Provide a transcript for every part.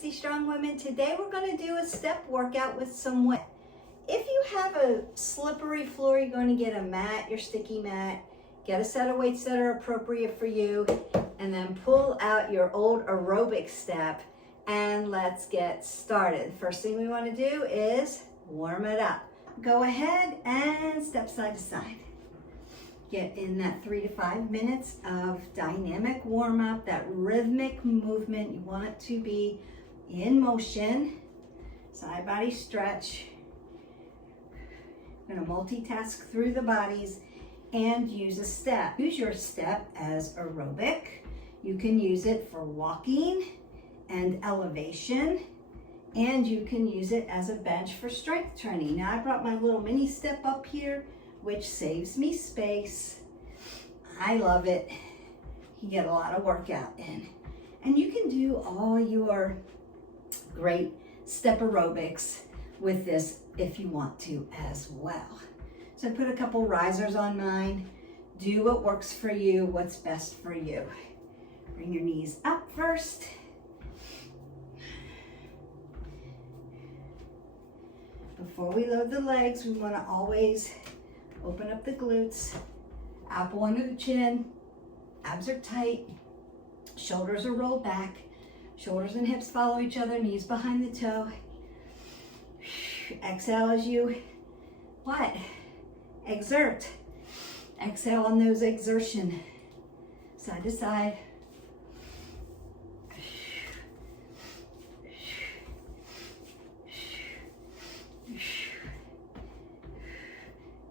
Sexy Strong Women. Today we're going to do a step workout with some weight. If you have a slippery floor, you're going to get a mat, your sticky mat, get a set of weights that are appropriate for you, and then pull out your old aerobic step and let's get started. First thing we want to do is warm it up. Go ahead and step side to side. Get in that 3 to 5 minutes of dynamic warm up, that rhythmic movement. You want it to be in motion, side body stretch. You're gonna multitask through the bodies and use a step. Use your step as aerobic. You can use it for walking and elevation, and you can use it as a bench for strength training. Now I brought my little mini step up here, which saves me space. I love it. You get a lot of workout in. And you can do all your great step aerobics with this if you want to as well. So I put a couple risers on mine. Do what works for you, what's best for you. Bring your knees up first. Before we load the legs, we want to always open up the glutes, apple under the chin, abs are tight, shoulders are rolled back, shoulders and hips follow each other, knees behind the toe. Exhale as you, what? Exert. Exhale on those exertion. Side to side.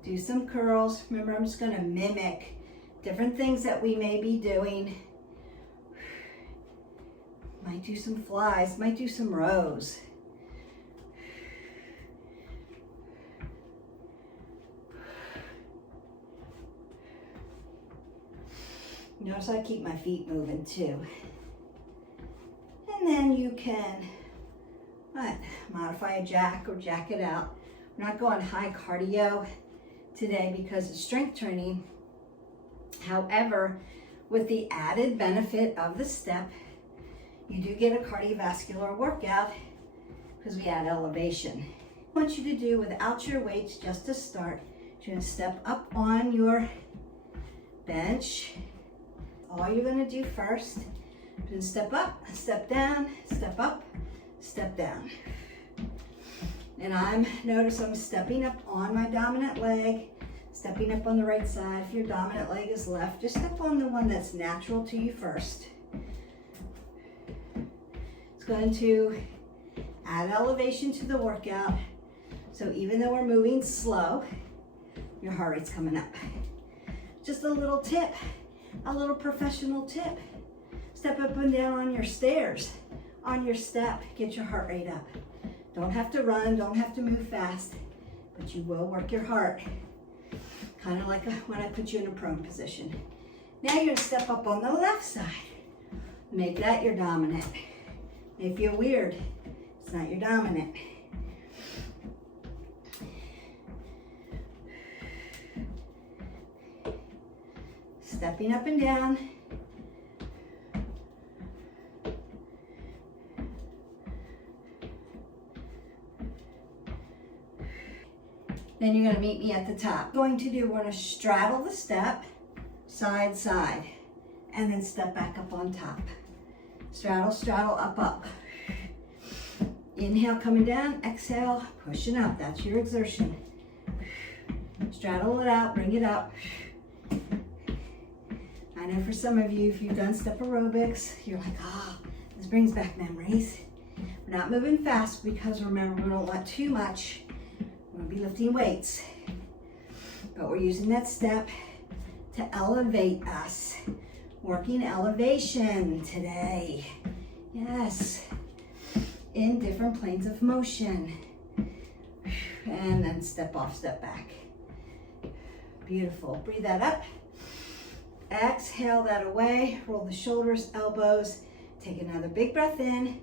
Do some curls. Remember, I'm just going to mimic different things that we may be doing. Might do some flies, might do some rows. Notice I keep my feet moving too. And then you can modify a jack or jack it out. We're not going high cardio today because it's strength training. However, with the added benefit of the step, you do get a cardiovascular workout because we add elevation. I want you to do without your weights just to start. You're going to step up on your bench. All you're going to do first is step up, step down, step up, step down. And notice I'm stepping up on my dominant leg, stepping up on the right side. If your dominant leg is left, just step on the one that's natural to you first. It's going to add elevation to the workout. So even though we're moving slow, your heart rate's coming up. Just a little tip, a little professional tip. Step up and down on your stairs, on your step, get your heart rate up. Don't have to run, don't have to move fast, but you will work your heart. Kind of like when I put you in a prone position. Now you're going to step up on the left side. Make that your dominant. May feel weird, it's not your dominant. Stepping up and down. Then you're going to meet me at the top. We're going to straddle the step, side, side, and then step back up on top. Straddle, straddle, up, up. Inhale, coming down, exhale, pushing up. That's your exertion. Straddle it out, bring it up. I know for some of you, if you've done step aerobics, you're like, this brings back memories. We're not moving fast because remember, we don't want too much. We'll be lifting weights, but we're using that step to elevate us. Working elevation today. Yes, in different planes of motion. And then step off, step back. Beautiful. Breathe that up. Exhale that away. Roll the shoulders, elbows. Take another big breath in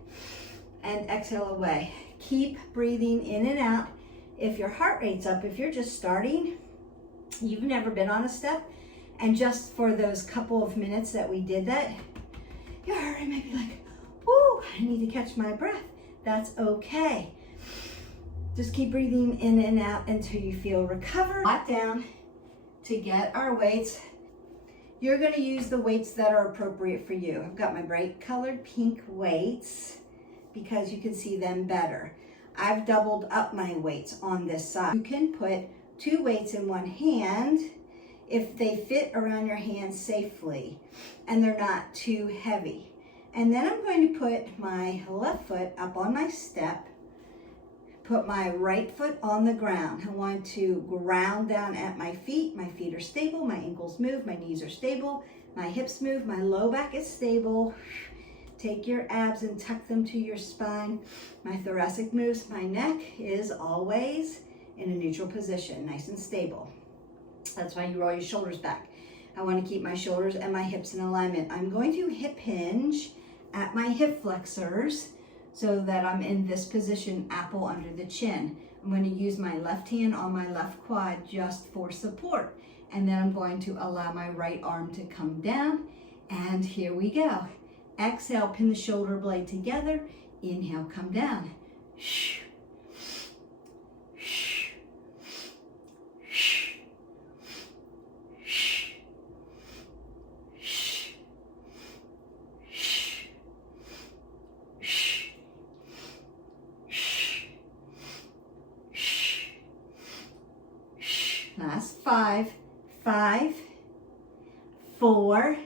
and exhale away. Keep breathing in and out. If your heart rate's up, if you're just starting, you've never been on a step, and just for those couple of minutes that we did that, your heart rate might be like, Woo, I need to catch my breath. That's okay. Just keep breathing in and out until you feel recovered. Lock down to get our weights. You're gonna use the weights that are appropriate for you. I've got my bright colored pink weights because you can see them better. I've doubled up my weights on this side. You can put 2 weights in one hand if they fit around your hand safely and they're not too heavy. And then I'm going to put my left foot up on my step, put my right foot on the ground. I want to ground down at my feet. My feet are stable, my ankles move, my knees are stable, my hips move, my low back is stable. Take your abs and tuck them to your spine. My thoracic moves, my neck is always in a neutral position, nice and stable. That's why you roll your shoulders back. I want to keep my shoulders and my hips in alignment. I'm going to hip hinge at my hip flexors so that I'm in this position, apple under the chin. I'm going to use my left hand on my left quad just for support. And then I'm going to allow my right arm to come down. And here we go. Exhale, pin the shoulder blade together. Inhale, come down. Last 5, 5, 4,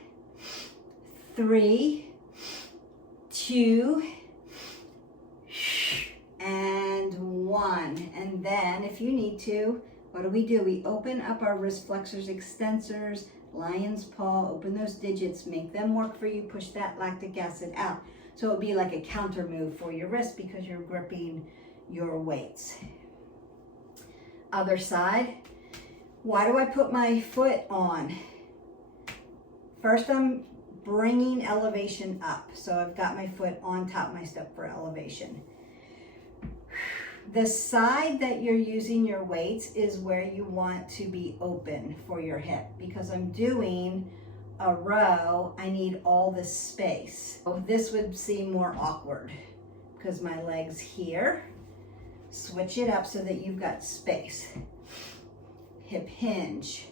3, 2, and 1. And then if you need to, what do? We open up our wrist flexors, extensors, lion's paw, open those digits, make them work for you, push that lactic acid out. So it would be like a counter move for your wrist because you're gripping your weights. Other side. Why do I put my foot on? First, I'm bringing elevation up. So I've got my foot on top of my step for elevation. The side that you're using your weights is where you want to be open for your hip. Because I'm doing a row, I need all this space. So this would seem more awkward because my leg's here. Switch it up so that you've got space. Hip hinge.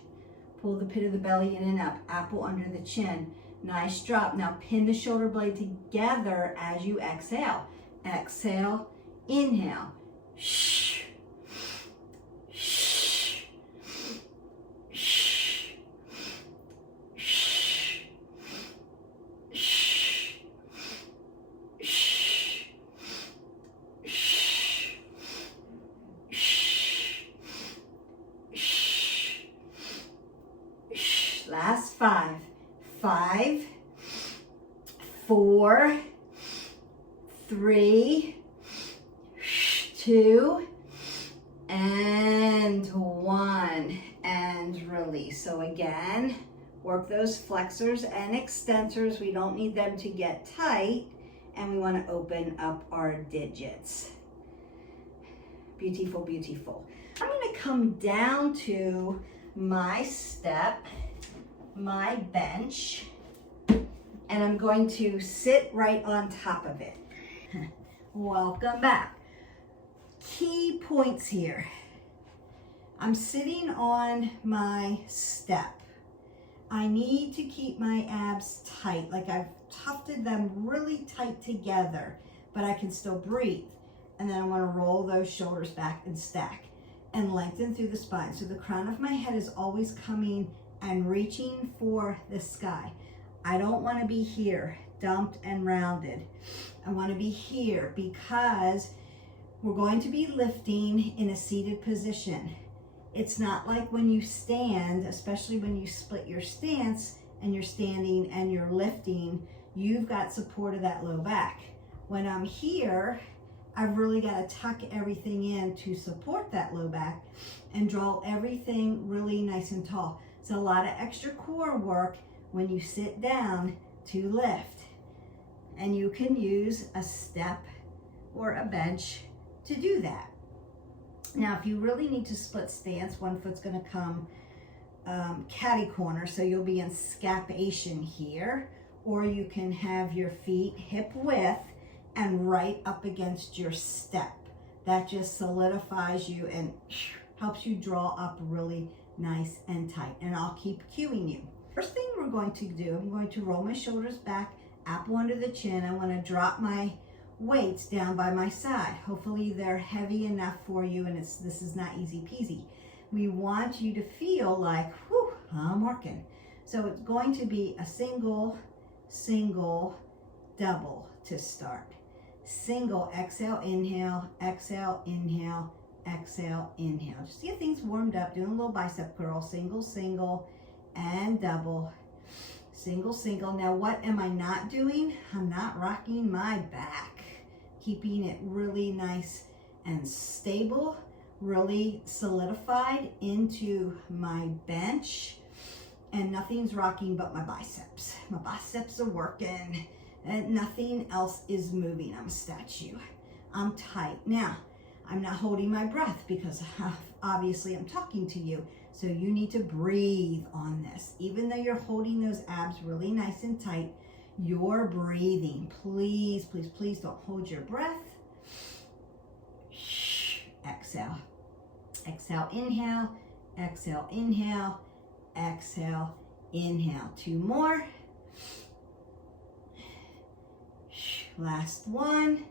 Pull the pit of the belly in and up. Apple under the chin. Nice drop. Now pin the shoulder blade together as you exhale. Exhale, inhale. Shh. Shh. Shh. Shh. Shh. Shh. Last 5, 5, 4, 3, 2, and 1, and release. So again, work those flexors and extensors. We don't need them to get tight, and we want to open up our digits. Beautiful, beautiful. I'm going to come down to my step, my bench, and I'm going to sit right on top of it. Welcome back. Key points here. I'm sitting on my step. I need to keep my abs tight, like I've tufted them really tight together, but I can still breathe. And then I want to roll those shoulders back and stack and lengthen through the spine. So the crown of my head is always coming and reaching for the sky. I don't want to be here, dumped and rounded. I want to be here because we're going to be lifting in a seated position. It's not like when you stand, especially when you split your stance and you're standing and you're lifting, you've got support of that low back. When I'm here, I've really got to tuck everything in to support that low back and draw everything really nice and tall. It's a lot of extra core work when you sit down to lift. And you can use a step or a bench to do that. Now, if you really need to split stance, one foot's going to come catty corner, so you'll be in scapation here, or you can have your feet hip width and right up against your step. That just solidifies you and helps you draw up really nice and tight. And I'll keep cueing you. First thing we're going to do, I'm going to roll my shoulders back, apple under the chin. I want to drop my weights down by my side. Hopefully they're heavy enough for you, and this is not easy peasy. We want you to feel like, whew, I'm working. So it's going to be a single, single, double to start. Single, exhale, inhale, exhale, inhale, exhale, inhale. Just get things warmed up, doing a little bicep curl, single, single, and double, single, single. Now what am I not doing? I'm not rocking my back, keeping it really nice and stable, really solidified into my bench, and nothing's rocking but my biceps. My biceps are working and nothing else is moving. I'm a statue. I'm tight. Now, I'm not holding my breath because obviously I'm talking to you. So you need to breathe on this. Even though you're holding those abs really nice and tight, you're breathing. Please, please, please don't hold your breath. Exhale. Exhale, inhale. Exhale, inhale. Exhale, inhale. 2 more. Last one.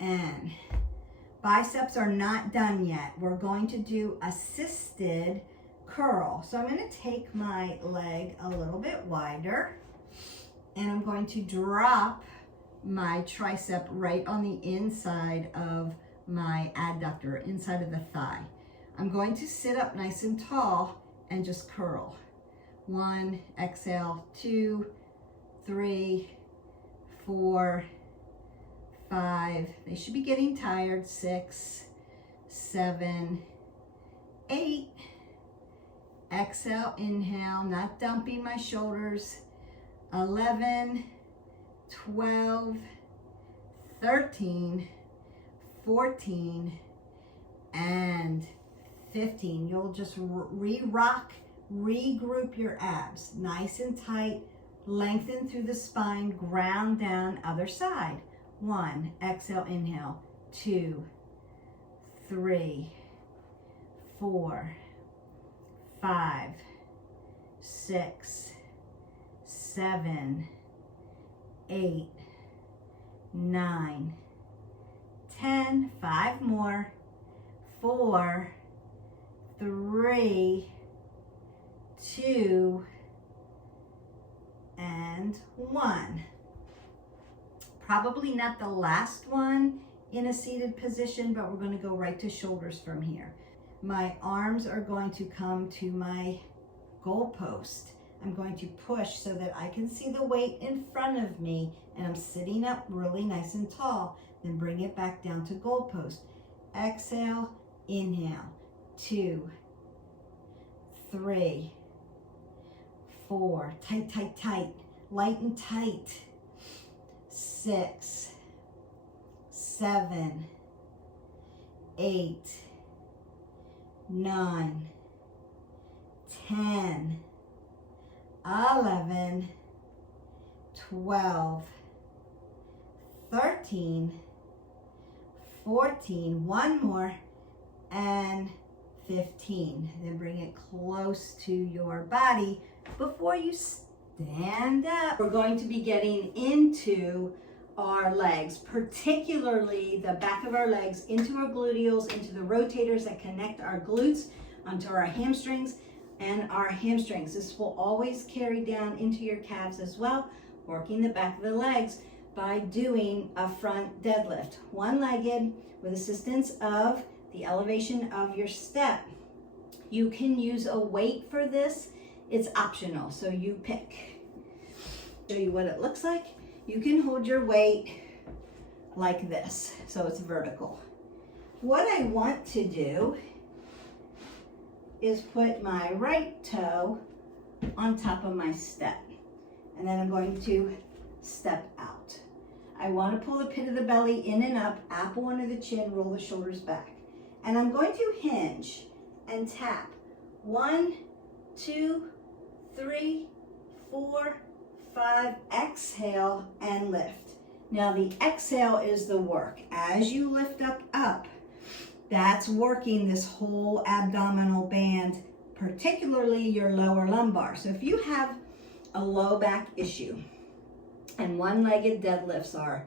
And biceps are not done yet. We're going to do assisted curl. So I'm going to take my leg a little bit wider, and I'm going to drop my tricep right on the inside of my adductor, inside of the thigh. I'm going to sit up nice and tall and just curl. 1, exhale, 2, 3, 4, 5, they should be getting tired, 6, 7, 8, exhale, inhale, not dumping my shoulders, 11, 12, 13, 14, and 15. You'll just re-rock, regroup your abs, nice and tight, lengthen through the spine, ground down, other side. 1, exhale, inhale, 2, 3, 4, 5, 6, 7, 8, 9, 10, 5 more, 4, 3, 2, and 1. Probably not the last one in a seated position, but we're going to go right to shoulders from here. My arms are going to come to my goalpost. I'm going to push so that I can see the weight in front of me, and I'm sitting up really nice and tall. Then bring it back down to goalpost. Exhale, inhale, 2, 3, 4, tight, tight, tight, light and tight, 6, 7, 8, 9, 10, 11, 12, 13, 14, 1 more, and 15. Then bring it close to your body before you stand up. We're going to be getting into our legs, particularly the back of our legs, into our gluteals, into the rotators that connect our glutes onto our hamstrings and our hamstrings. This will always carry down into your calves as well, working the back of the legs by doing a front deadlift, one-legged with assistance of the elevation of your step. You can use a weight for this. It's optional, so you pick. Show you what it looks like. You can hold your weight like this, so it's vertical. What I want to do is put my right toe on top of my step, and then I'm going to step out. I want to pull the pit of the belly in and up, apple under the chin, roll the shoulders back. And I'm going to hinge and tap 1, 2, 3, 4, 5. Exhale and lift. Now the exhale is the work. As you lift up, that's working this whole abdominal band, particularly your lower lumbar. So if you have a low back issue, and one-legged deadlifts are,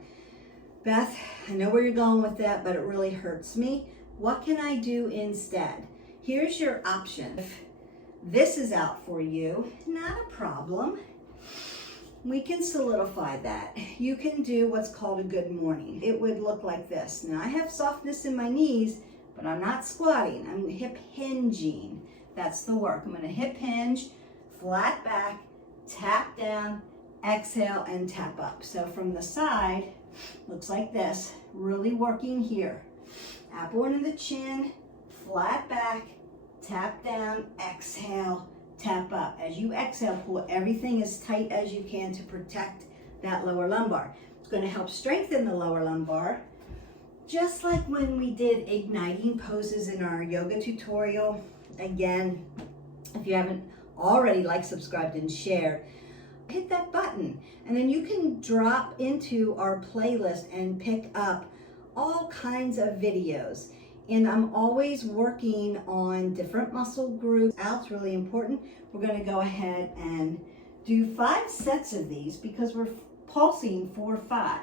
Beth, I know where you're going with that, but it really hurts me. What can I do instead? Here's your option. If this is out for you, not a problem. We can solidify that. You can do what's called a good morning. It would look like this. Now I have softness in my knees, but I'm not squatting. I'm hip hinging. That's the work. I'm gonna hip hinge, flat back, tap down, exhale, and tap up. So from the side, looks like this, really working here. Apple into the chin, flat back, tap down, exhale, tap up. As you exhale, pull everything as tight as you can to protect that lower lumbar. It's going to help strengthen the lower lumbar, just like when we did igniting poses in our yoga tutorial. Again, if you haven't already liked, subscribed, and shared, hit that button, and then you can drop into our playlist and pick up all kinds of videos. And I'm always working on different muscle groups. It's really important. We're going to go ahead and do 5 sets of these because we're pulsing for 5.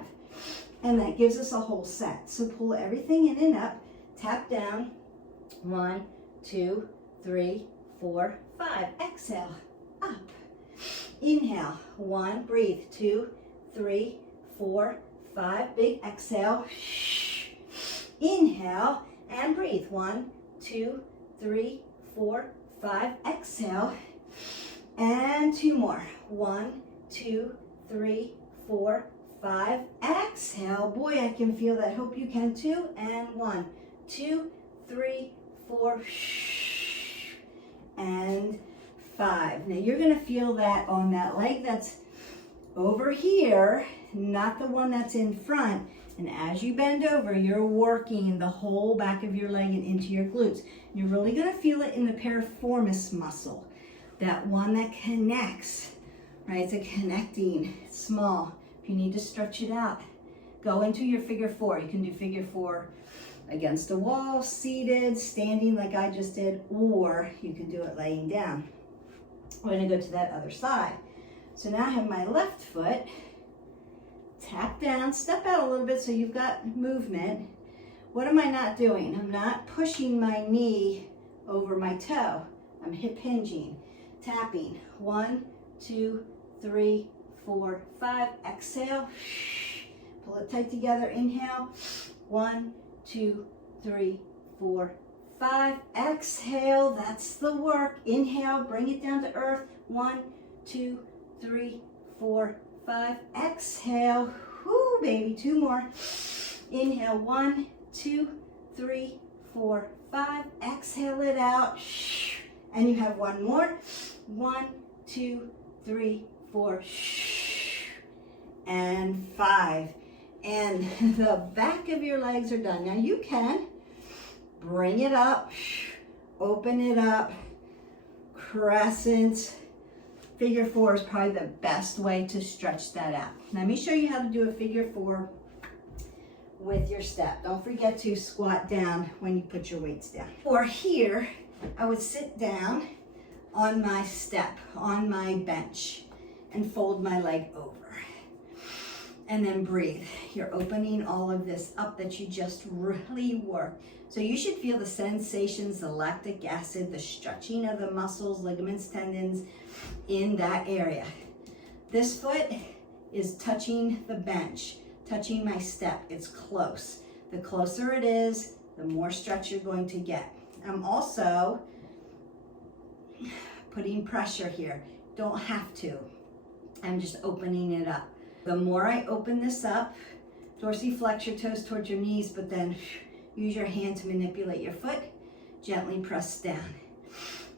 And that gives us a whole set. So pull everything in and up, tap down. 1, 2, 3, 4, 5. Exhale, up. Inhale, 1, breathe. 2, 3, 4, 5. Big exhale. Inhale. And breathe. 1, 2, 3, 4, 5. Exhale. And 2 more. 1, 2, 3, 4, 5. Exhale. Boy, I can feel that. Hope you can too. And 1, 2, 3, 4. And 5. Now you're going to feel that on that leg that's over here, not the one that's in front. And as you bend over, you're working the whole back of your leg and into your glutes. You're really going to feel it in the piriformis muscle, that one that connects, right? It's a connecting, it's small. If you need to stretch it out, go into your figure 4. You can do figure 4 against a wall, seated, standing like I just did, or you can do it laying down. We're going to go to that other side. So now I have my left foot. Tap down, step out a little bit so you've got movement. What am I not doing? I'm not pushing my knee over my toe. I'm hip hinging, tapping. 1, 2, 3, 4, 5. Exhale. Pull it tight together. Inhale. 1, 2, 3, 4, 5. Exhale. That's the work. Inhale. Bring it down to earth. 1, 2, 3, 4, 5. Exhale. Whoo, baby. 2 more. Inhale. 1, 2, 3, 4, 5. Exhale it out. And you have 1 more. 1, 2, 3, 4. And 5. And the back of your legs are done. Now you can bring it up, open it up, crescent. Figure 4 is probably the best way to stretch that out. Let me show you how to do a figure 4 with your step. Don't forget to squat down when you put your weights down. Or here, I would sit down on my step, on my bench, and fold my leg over. And then breathe. You're opening all of this up that you just really worked. So you should feel the sensations, the lactic acid, the stretching of the muscles, ligaments, tendons in that area. This foot is touching the bench, touching my step. It's close. The closer it is, the more stretch you're going to get. I'm also putting pressure here. Don't have to. I'm just opening it up. The more I open this up, dorsiflex your toes towards your knees, but then use your hand to manipulate your foot. Gently press down.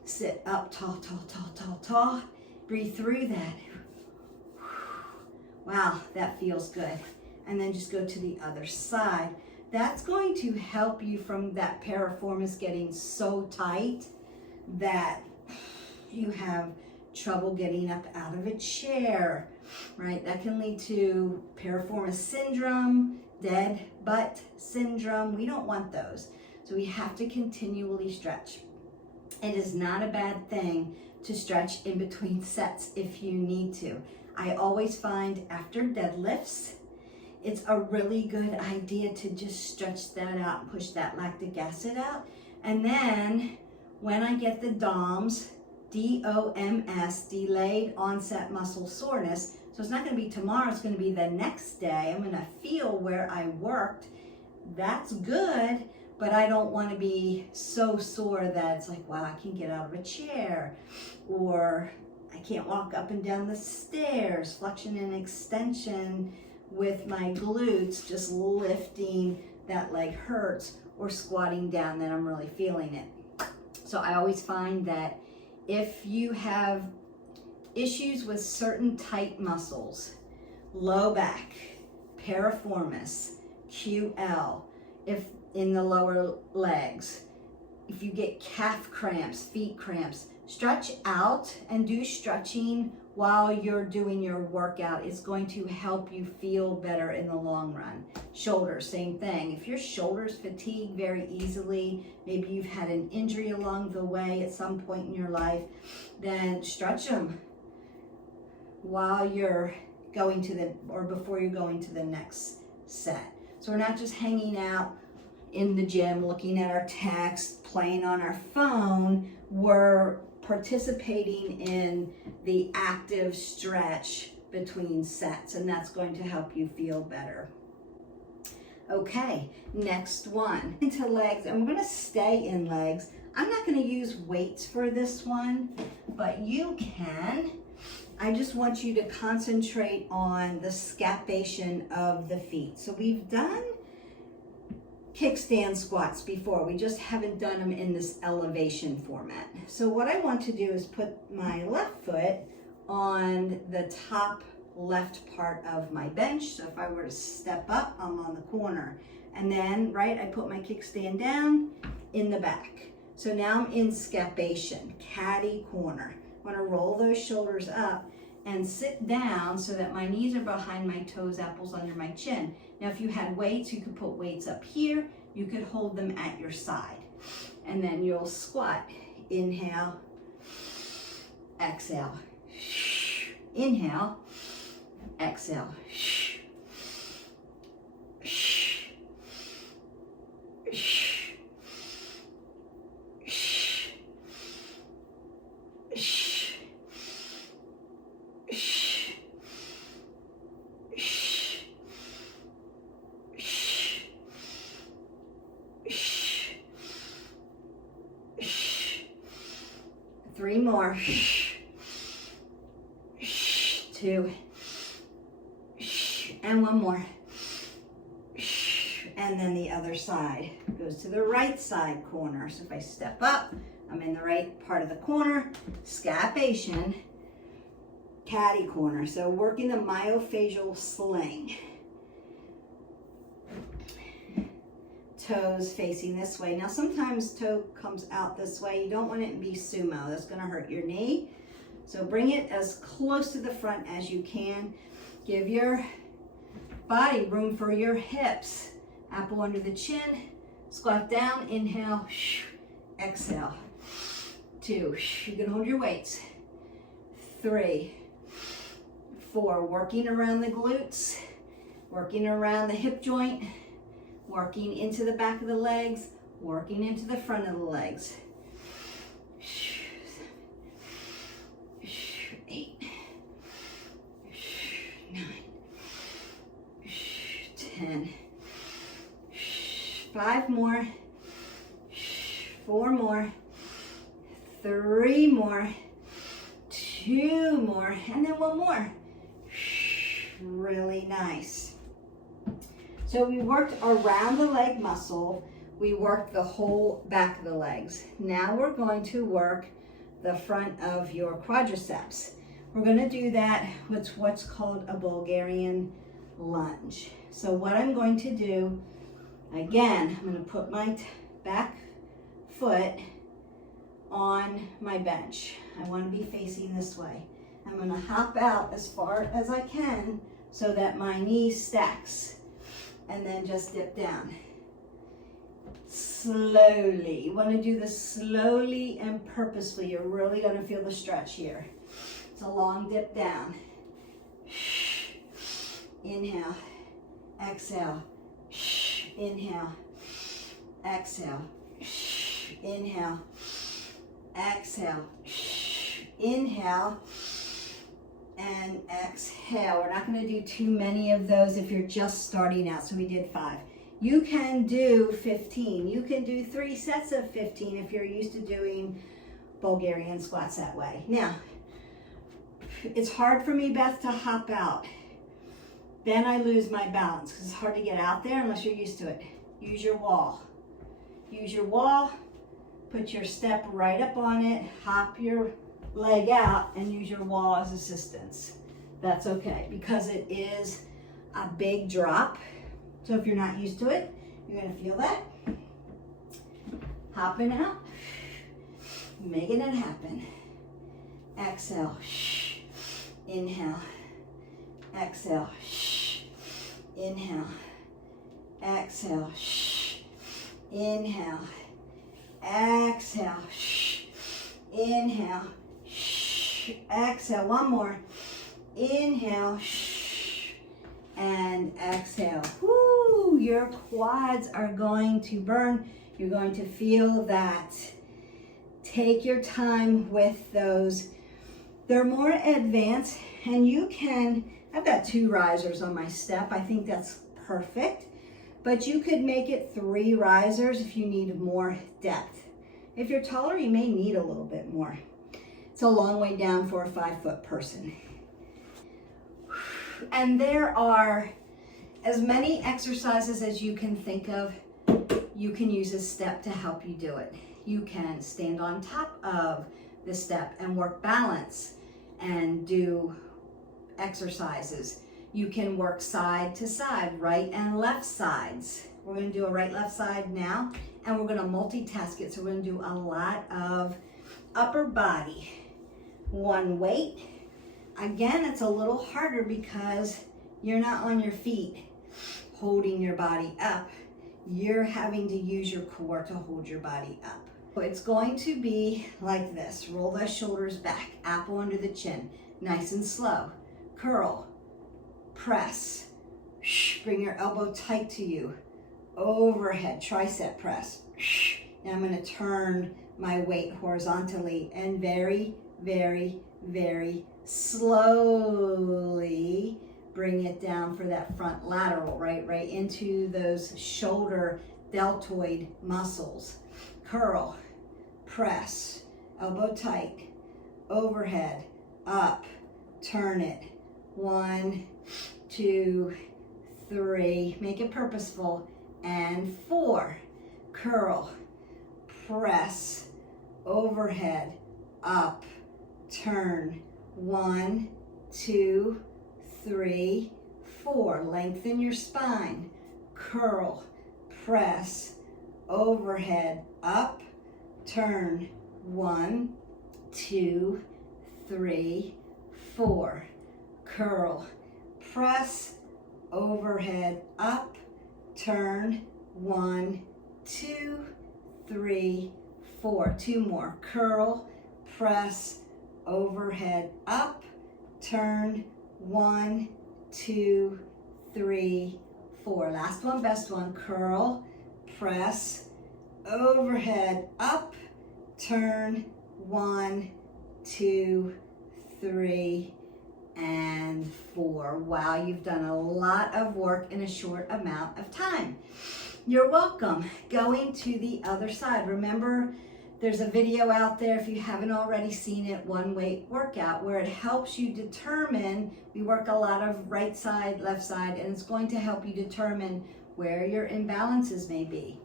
Sit up tall, tall, tall, tall, tall. Breathe through that. Wow, that feels good. And then just go to the other side. That's going to help you from that piriformis getting so tight that you have trouble getting up out of a chair, right? That can lead to piriformis syndrome, dead butt syndrome. We don't want those. So we have to continually stretch. It is not a bad thing to stretch in between sets if you need to. I always find after deadlifts, it's a really good idea to just stretch that out and push that lactic acid out. And then when I get the DOMS, DOMS, delayed onset muscle soreness, so it's not going to be tomorrow, it's going to be the next day. I'm going to feel where I worked. That's good, but I don't want to be so sore that it's like, wow, I can't get out of a chair, or I can't walk up and down the stairs, flexion and extension with my glutes, just lifting that leg hurts, or squatting down, then I'm really feeling it. So I always find that if you have issues with certain tight muscles, low back, piriformis, QL, if in the lower legs, if you get calf cramps, feet cramps, stretch out and do stretching while you're doing your workout. It's going to help you feel better in the long run. Shoulders, same thing. If your shoulders fatigue very easily, maybe you've had an injury along the way at some point in your life, then stretch them while you're going to the, or before you're going to the next set. So we're not just hanging out in the gym, looking at our text, playing on our phone. We're participating in the active stretch between sets, and that's going to help you feel better. Okay, next one, into legs, and we're going to stay in legs. I'm not going to use weights for this one, but you can. I just want you to concentrate on the scapation of the feet. So we've done kickstand squats before, we just haven't done them in this elevation format. So what I want to do is put my left foot on the top left part of my bench. So if I were to step up, I'm on the corner. And then, right, I put my kickstand down in the back. So now I'm in scapation, catty corner. I want to roll those shoulders up and sit down so that my knees are behind my toes, apples under my chin. Now, if you had weights, you could put weights up here. You could hold them at your side. And then you'll squat. Inhale, exhale. Inhale, exhale. Three more. 2. And one more. And then the other side goes to the right side corner. So if I step up, I'm in the right part of the corner. Scapation, catty corner. So working the myofascial sling. Toes facing this way. Now sometimes toe comes out this way. You don't want it to be sumo. That's going to hurt your knee. So bring it as close to the front as you can. Give your body room for your hips. Apple under the chin. Squat down. Inhale. Exhale. 2. You can hold your weights. 3. 4. Working around the glutes. Working around the hip joint. Working into the back of the legs, working into the front of the legs. 8, 9, 10. 5 more. 4 more. 3 more. 2 more. And then 1 more. Really nice. So we worked around the leg muscle. We worked the whole back of the legs. Now we're going to work the front of your quadriceps. We're going to do that with what's called a Bulgarian lunge. So what I'm going to do, again, I'm going to put my back foot on my bench. I want to be facing this way. I'm going to hop out as far as I can so that my knee stacks, and then just dip down. Slowly. You want to do this slowly and purposefully. You're really going to feel the stretch here. It's a long dip down. Inhale, exhale, inhale, exhale, inhale, exhale, inhale, and exhale. We're not going to do too many of those if you're just starting out, so we did 5. You can do 15. You can do 3 sets of 15 if you're used to doing Bulgarian squats that way. Now, it's hard for me, Beth, to hop out. Then I lose my balance because it's hard to get out there unless you're used to it. Use your wall. Use your wall, put your step right up on it, hop your leg out, and use your wall as assistance. That's okay because it is a big drop. So if you're not used to it, you're gonna feel that. Hopping out, making it happen. Exhale, inhale, exhale, inhale, exhale, inhale, exhale, inhale, exhale. One more. Inhale, and exhale. Woo, your quads are going to burn. You're going to feel that. Take your time with those. They're more advanced, and you can, I've got 2 risers on my step. I think that's perfect, but you could make it 3 risers if you need more depth. If you're taller, you may need a little bit more. It's a long way down for a 5-foot person. And there are as many exercises as you can think of. You can use a step to help you do it. You can stand on top of the step and work balance and do exercises. You can work side to side, right and left sides. We're going to do a right-left side now, and we're going to multitask it. So we're going to do a lot of upper body. 1 weight. Again, it's a little harder because you're not on your feet holding your body up. You're having to use your core to hold your body up. So it's going to be like this. Roll the shoulders back, apple under the chin, nice and slow. Curl, press, bring your elbow tight to you. Overhead, tricep press. Now I'm going to turn my weight horizontally and very, very, very slowly bring it down for that front lateral, right into those shoulder deltoid muscles. Curl, press, elbow tight, overhead, up, turn it. 1, 2, 3, make it purposeful, and 4. Curl, press, overhead, up, turn. 1, 2, 3, 4. Lengthen your spine. Curl, press, overhead, up, turn. 1, 2, 3, 4. Curl, press, overhead, up, turn. 1, 2, 3, 4. 2 more. Curl, press, overhead, up, turn. 1, 2, 3, 4. Last one, best one. Curl, press, overhead, up, turn. 1, 2, 3, and 4. Wow, you've done a lot of work in a short amount of time. You're welcome. Going to the other side. Remember, there's a video out there, if you haven't already seen it, 1 weight workout, where it helps you determine, we work a lot of right side, left side, and it's going to help you determine where your imbalances may be.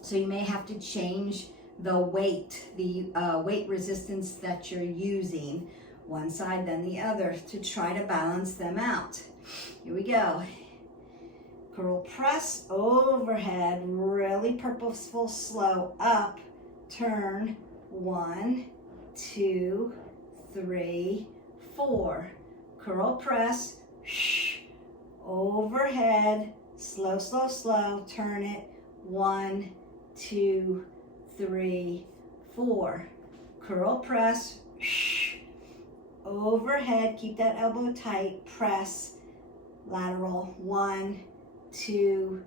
So you may have to change the weight resistance that you're using, one side then the other, to try to balance them out. Here we go. Curl, press, overhead, really purposeful, slow, up, turn. 1, 2, 3, 4. Curl press, overhead, slow, slow, slow, turn it, 1, 2, 3, 4. Curl press, overhead, keep that elbow tight, press, lateral, 1, 2,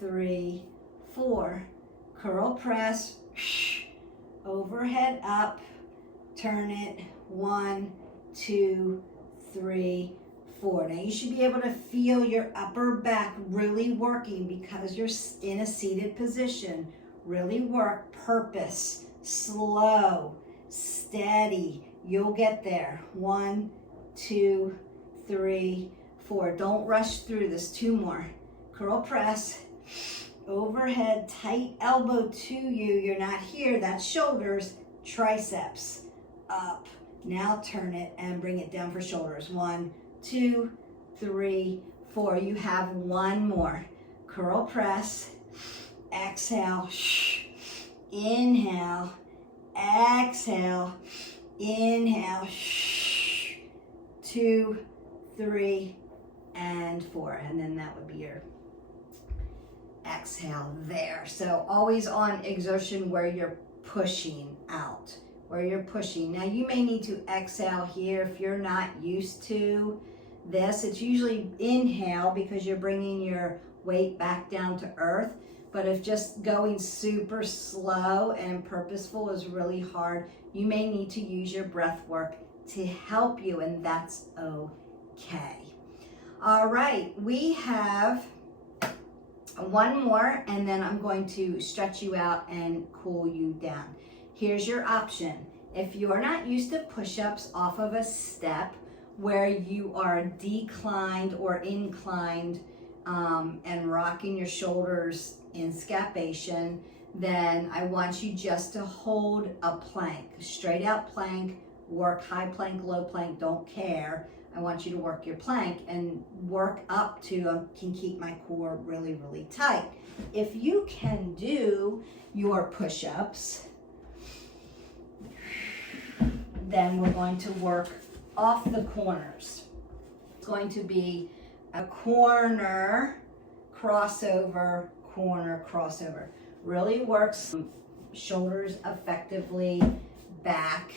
3, 4. Curl press, overhead up, turn it, 1, 2, 3, 4. Now you should be able to feel your upper back really working because you're in a seated position. Really work, purpose, slow, steady. You'll get there. 1, 2, 3, 4. Don't rush through this. 2 more. Curl press, overhead, tight elbow to you. You're not here. That's shoulders, triceps, up. Now turn it and bring it down for shoulders. 1, 2, 3, 4. You have 1 more. Curl press, exhale, inhale, exhale, inhale, 2, 3, and 4. And then that would be your exhale there. So always on exertion where you're pushing out, where you're pushing. Now you may need to exhale here if you're not used to this. It's usually inhale because you're bringing your weight back down to earth. But if just going super slow and purposeful is really hard, you may need to use your breath work to help you, and that's okay. All right, we have 1 more, and then I'm going to stretch you out and cool you down. Here's your option. If you are not used to push-ups off of a step where you are declined or inclined and rocking your shoulders in scapation, then I want you just to hold a plank, straight out plank, work high plank, low plank, don't care. I want you to work your plank and work up to, can keep my core really, really tight. If you can do your push-ups, then we're going to work off the corners. It's going to be a corner, crossover, corner, crossover. Really works shoulders effectively, back,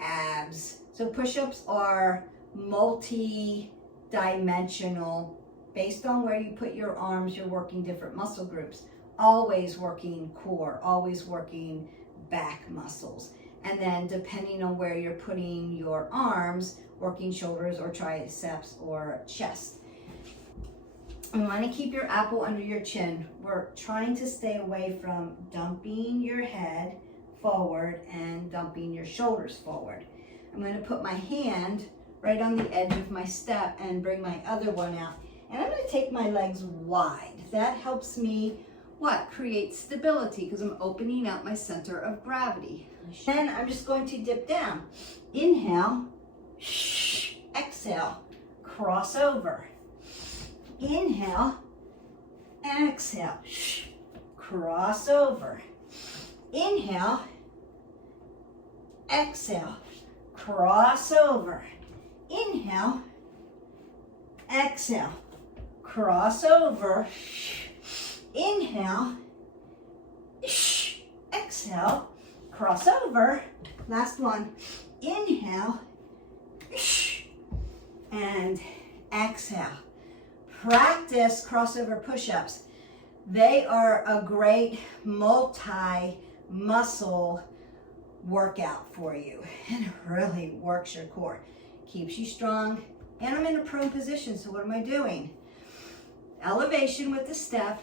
abs. So push-ups are multi-dimensional. Based on where you put your arms, you're working different muscle groups. Always working core, always working back muscles. And then depending on where you're putting your arms, working shoulders or triceps or chest. You want to keep your apple under your chin. We're trying to stay away from dumping your head forward and dumping your shoulders forward. I'm going to put my hand right on the edge of my step and bring my other one out. And I'm going to take my legs wide. That helps me, create stability because I'm opening up my center of gravity. Then I'm just going to dip down. Inhale, exhale, cross over. Inhale, exhale, cross over. Inhale, exhale, cross over. Inhale, exhale, cross over. Inhale, exhale, cross over. Last one. Inhale, and exhale. Practice crossover push-ups. They are a great multi-muscle workout for you, and it really works your core. Keeps you strong, and I'm in a prone position, so what am I doing? Elevation with the step,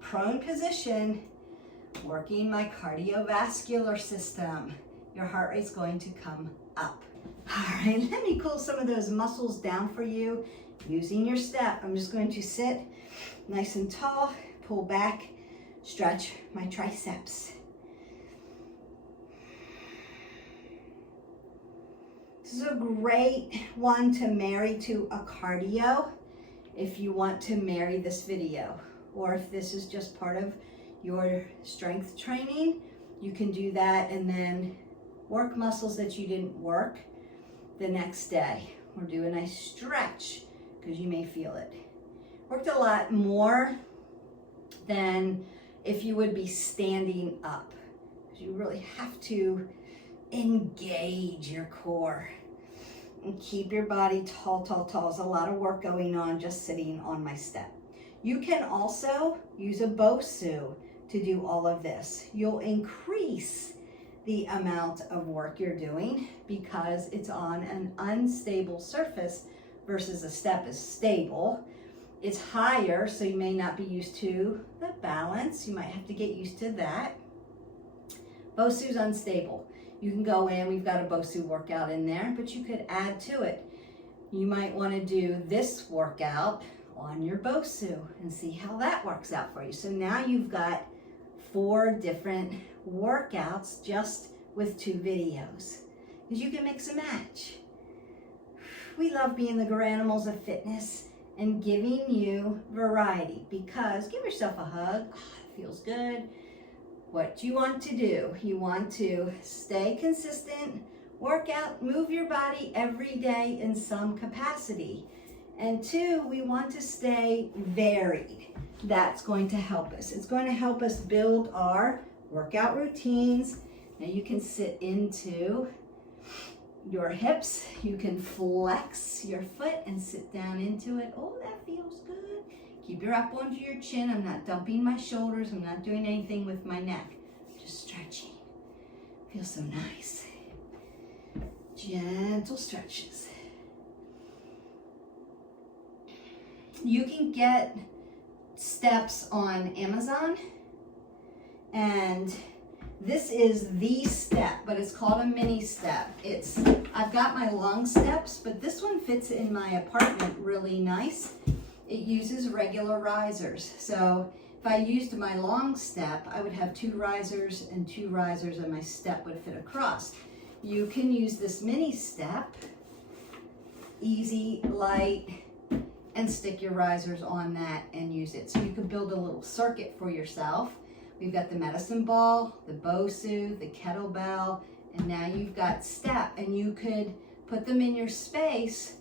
prone position, working my cardiovascular system. Your heart rate's going to come up. All right, let me cool some of those muscles down for you using your step. I'm just going to sit nice and tall, pull back, stretch my triceps. This is a great one to marry to a cardio if you want to marry this video, or if this is just part of your strength training. You can do that and then work muscles that you didn't work the next day, or do a nice stretch because you may feel it. Worked a lot more than if you would be standing up. You really have to engage your core and keep your body tall, tall, tall. There's a lot of work going on just sitting on my step. You can also use a BOSU to do all of this. You'll increase the amount of work you're doing because it's on an unstable surface versus a step is stable. It's higher, so you may not be used to the balance. You might have to get used to that. BOSU's unstable. You can go in, we've got a BOSU workout in there, but you could add to it. You might want to do this workout on your BOSU and see how that works out for you. So now you've got 4 different workouts just with 2 videos, because you can mix and match. We love being the granimals of fitness and giving you variety, because give yourself a hug. Oh, it feels good. What do you want to do? You want to stay consistent, work out, move your body every day in some capacity. And 2, we want to stay varied. That's going to help us. It's going to help us build our workout routines. Now you can sit into your hips. You can flex your foot and sit down into it. Oh, that feels good. Keep your up onto your chin. I'm not dumping my shoulders. I'm not doing anything with my neck. Just stretching. Feels so nice. Gentle stretches. You can get steps on Amazon, and this is the step, but it's called a mini step. I've got my long steps, but this one fits in my apartment really nice. It uses regular risers. So if I used my long step, I would have 2 risers and 2 risers, and my step would fit across. You can use this mini step, easy, light, and stick your risers on that and use it. So you can build a little circuit for yourself. We've got the medicine ball, the BOSU, the kettlebell, and now you've got step, and you could put them in your space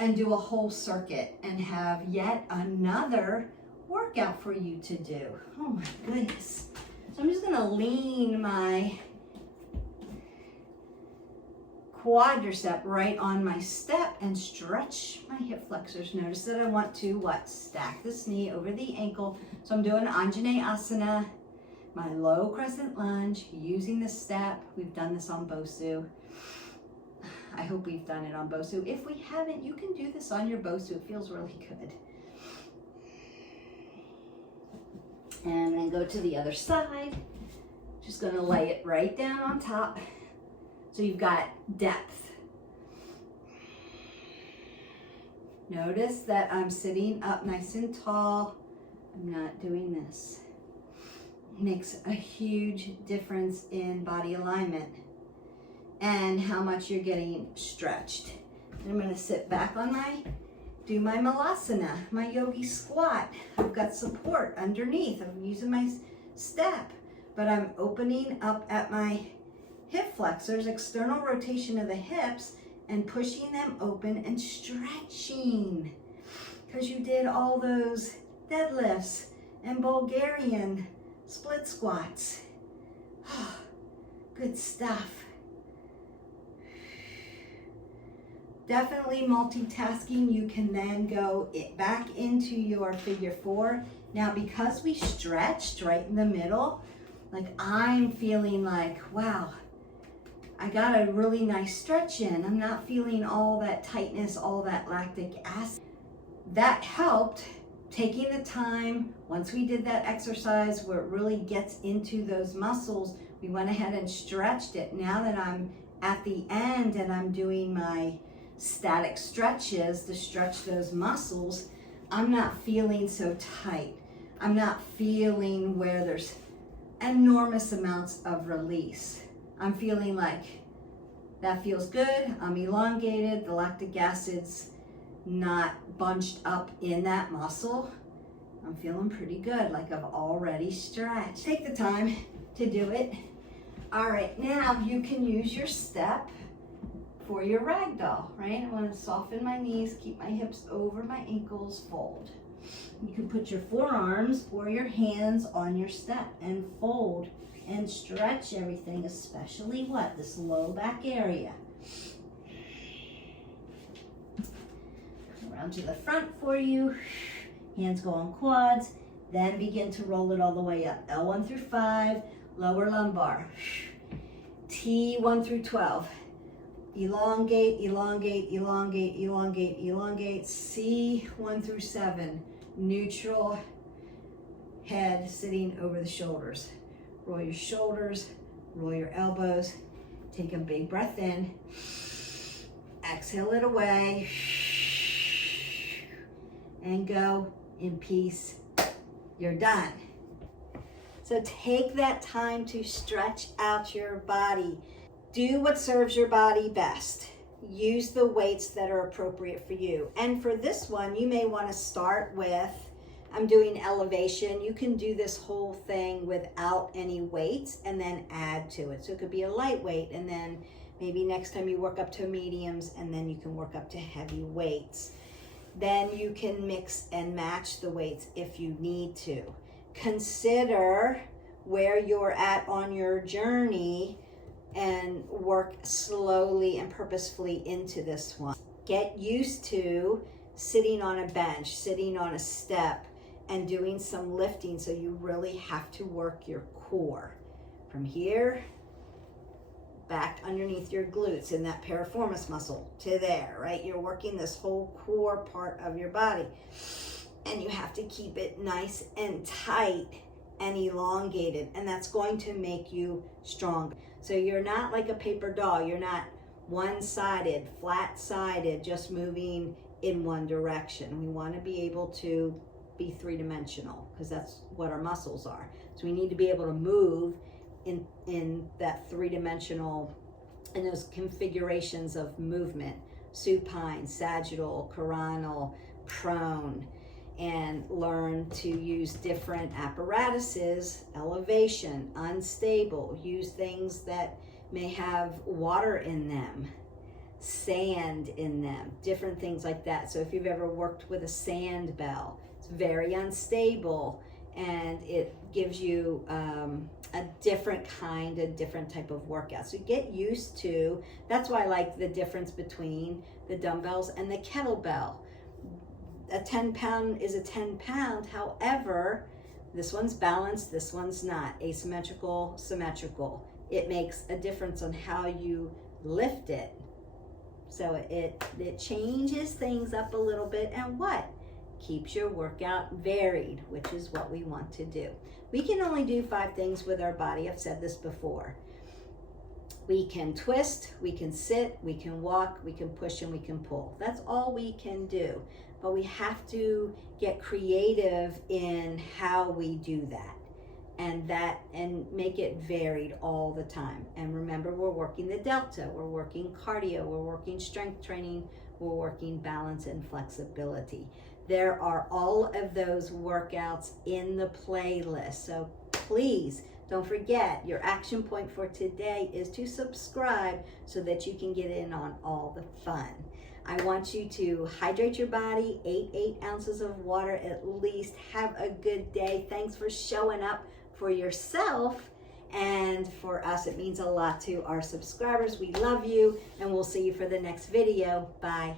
and do a whole circuit and have yet another workout for you to do. Oh my goodness. So I'm just gonna lean my quadricep right on my step and stretch my hip flexors. Notice that I want to stack this knee over the ankle. So I'm doing Anjaneyasana, my low crescent lunge, using the step. We've done this on BOSU. I hope we've done it on BOSU. If we haven't, you can do this on your BOSU. It feels really good. And then go to the other side. Just gonna lay it right down on top. So you've got depth. Notice that I'm sitting up nice and tall. I'm not doing this. It makes a huge difference in body alignment and how much you're getting stretched. And I'm gonna sit back on do my malasana, my yogi squat. I've got support underneath. I'm using my step, but I'm opening up at my hip flexors, external rotation of the hips, and pushing them open and stretching. Because you did all those deadlifts and Bulgarian split squats. Oh, good stuff. Definitely multitasking. You can then go back into your figure 4. Now, because we stretched right in the middle, like I'm feeling like, wow, I got a really nice stretch in. I'm not feeling all that tightness, all that lactic acid. That helped taking the time. Once we did that exercise where it really gets into those muscles, we went ahead and stretched it. Now that I'm at the end and I'm doing my static stretches to stretch those muscles, I'm not feeling so tight. I'm not feeling where there's enormous amounts of release. I'm feeling like that feels good. I'm elongated. The lactic acid's not bunched up in that muscle. I'm feeling pretty good, like I've already stretched. Take the time to do it. All right, now you can use your step for your ragdoll, right? I want to soften my knees, keep my hips over my ankles, fold. You can put your forearms or your hands on your step and fold and stretch everything, especially what? This low back area. Around to the front for you. Hands go on quads. Then begin to roll it all the way up. L1 through 5, lower lumbar. T1 through 12. Elongate, elongate, elongate, elongate, elongate. C1 through 7. Neutral head sitting over the shoulders. Roll your shoulders, roll your elbows. Take a big breath in. Exhale it away. And go in peace. You're done. So take that time to stretch out your body. Do what serves your body best. Use the weights that are appropriate for you. And for this one, you may want to start with, I'm doing elevation. You can do this whole thing without any weights and then add to it. So it could be a lightweight, and then maybe next time you work up to mediums, and then you can work up to heavy weights. Then you can mix and match the weights if you need to. Consider where you're at on your journey and work slowly and purposefully into this one. Get used to sitting on a bench, sitting on a step, and doing some lifting, so you really have to work your core. From here, back underneath your glutes in that piriformis muscle to there, right? You're working this whole core part of your body. And you have to keep it nice and tight and elongated, and that's going to make you strong. So you're not like a paper doll. You're not one-sided, flat-sided, just moving in one direction. We want to be able to be three-dimensional, because that's what our muscles are. So we need to be able to move in that three-dimensional, in those configurations of movement: supine, sagittal, coronal, prone, and learn to use different apparatuses. Elevation, unstable, use things that may have water in them, sand in them, different things like that. So if you've ever worked with a sand bell, it's very unstable, and it gives you a different type of workout. So get used to, that's why I like the difference between the dumbbells and the kettlebell. A 10 pound is a 10 pound. However, this one's balanced, this one's not. Asymmetrical, symmetrical. It makes a difference on how you lift it. So it changes things up a little bit, and what? Keeps your workout varied, which is what we want to do. We can only do 5 things with our body. I've said this before. We can twist, we can sit, we can walk, we can push, and we can pull. That's all we can do. But we have to get creative in how we do that, and make it varied all the time. And remember, we're working the delta, we're working cardio, we're working strength training, we're working balance and flexibility. There are all of those workouts in the playlist. So please don't forget, your action point for today is to subscribe so that you can get in on all the fun. I want you to hydrate your body, 8 ounces of water at least. Have a good day. Thanks for showing up for yourself, and for us, it means a lot to our subscribers. We love you, and we'll see you for the next video. Bye.